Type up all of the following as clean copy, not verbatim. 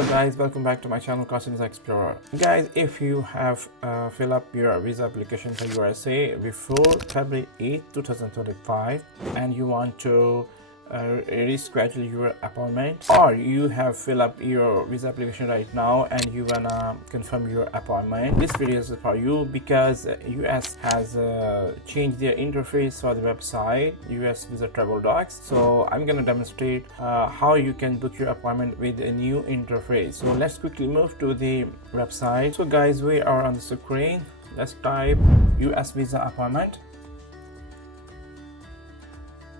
Hello guys, welcome back to my channel Customs Explorer. Guys, if you have filled up your visa application for USA before February 8, 2025 and you want to reschedule your appointment, or you have filled up your visa application right now and you wanna confirm your appointment, this video is for you because US has changed their interface for the website US Visa Travel Docs. So I'm gonna demonstrate how you can book your appointment with a new interface. So let's quickly move to the website. So guys, we are on the screen. Let's type US Visa Appointment.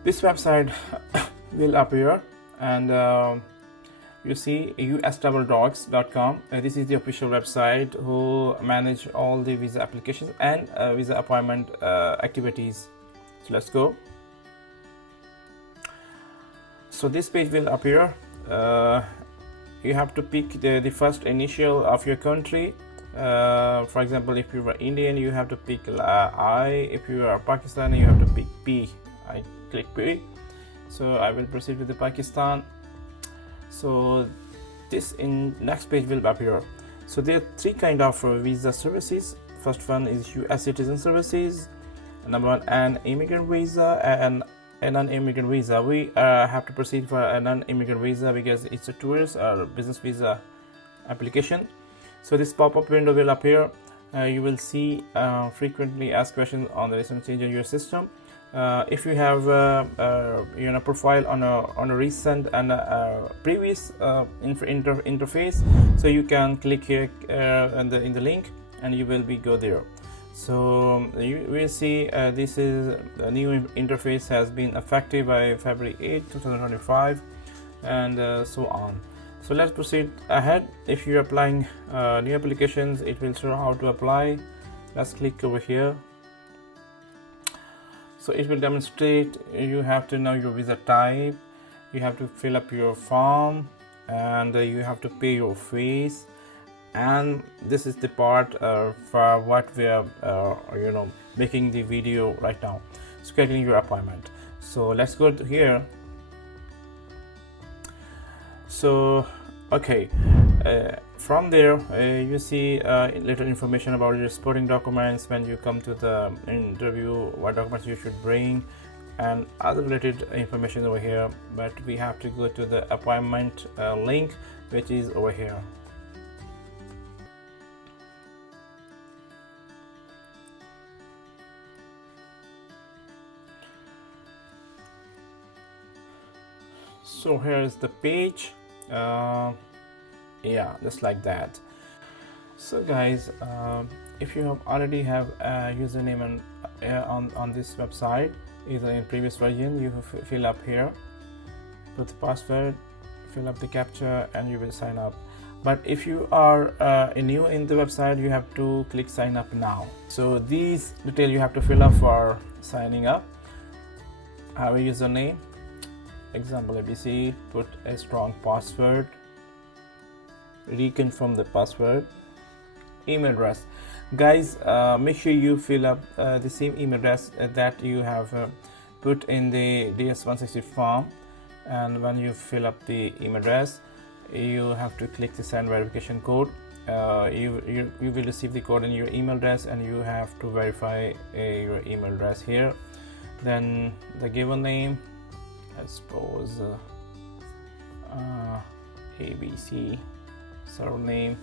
This website will appear, and you see ustraveldocs.com. This is the official website who manage all the visa applications and visa appointment activities. So let's go. So this page will appear. You have to pick the first initial of your country. For example, if you are Indian, you have to pick I. If you are Pakistani, you have to pick P. I click P. So I will proceed with the Pakistan. So this in next page will appear. So there are three kind of visa services. First one is US citizen services. Number one, an immigrant visa and a non-immigrant visa. We have to proceed for a non-immigrant visa because it's a tourist or business visa application. So this pop-up window will appear. You will see frequently asked questions on the recent change in your system. If you have profile on a recent and previous interface, so you can click here in the link and you will go there. So you will see this is a new interface has been effective by February 8, 2025 and so on. So let's proceed ahead. If you're applying new applications, it will show how to apply. Let's click over here. So it will demonstrate you have to know your visa type, you have to fill up your form, and you have to pay your fees. And this is the part for what we are making the video right now, scheduling your appointment. So let's go to here. So okay, from there you see little information about your supporting documents when you come to the interview, what documents you should bring, and other related information over here. But we have to go to the appointment link, which is over here. So here is the page. Yeah, just like that. So guys, if you have already have a username and on this website, either in previous version, you fill up here, put the password, fill up the captcha, and you will sign up. But if you are new in the website, you have to click sign up now. So these details you have to fill up for signing up. Have a username, example ABC, put a strong password, reconfirm the password, email address. Guys, make sure you fill up the same email address that you have put in the DS-160 form. And when you fill up the email address, you have to click the send verification code. You will receive the code in your email address, and you have to verify your email address here. Then the given name, I suppose ABC, surname,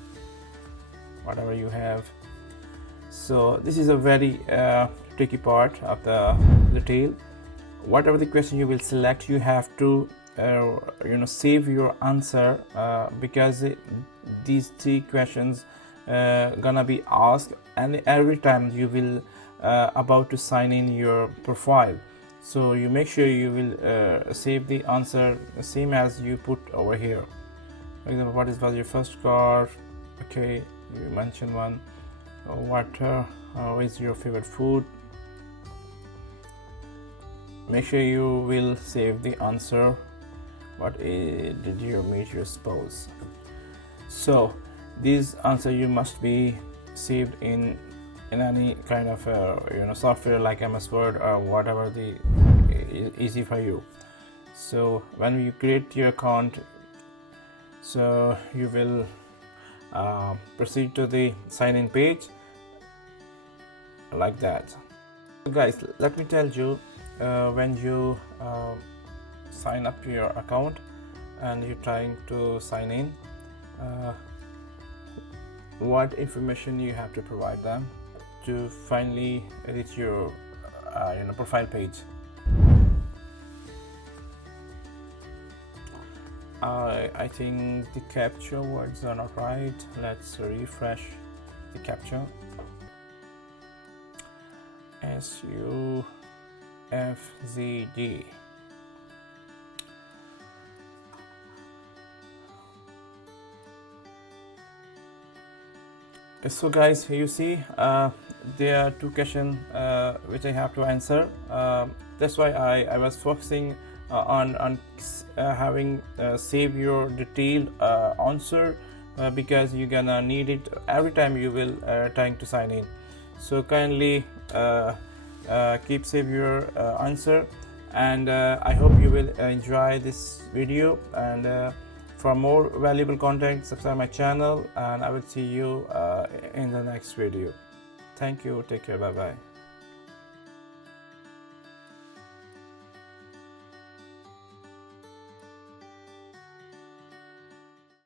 whatever you have. So this is a very tricky part of the detail. Whatever the question you will select, you have to save your answer because these three questions gonna be asked, and every time you will about to sign in your profile. So you make sure you will save the answer same as you put over here. For example, what was your first car? Okay, you mention one. What is your favorite food? Make sure you will save the answer. What did you meet your spouse? So this answer you must be saved in any kind of software like MS Word or whatever the easy for you. So when you create your account, So you will proceed to the sign-in page like that. So guys, let me tell you, when you sign up your account and you're trying to sign in, what information you have to provide them to finally reach your profile page. I think the captcha words are not right. Let's refresh the captcha. SUFZD. So guys, you see there are two questions which I have to answer. That's why I was focusing on having save your detailed answer, because you're gonna need it every time you will trying to sign in. So kindly keep save your answer, and I hope you will enjoy this video, and for more valuable content, subscribe my channel, and I will see you in the next video. Thank you. Take care. Bye bye.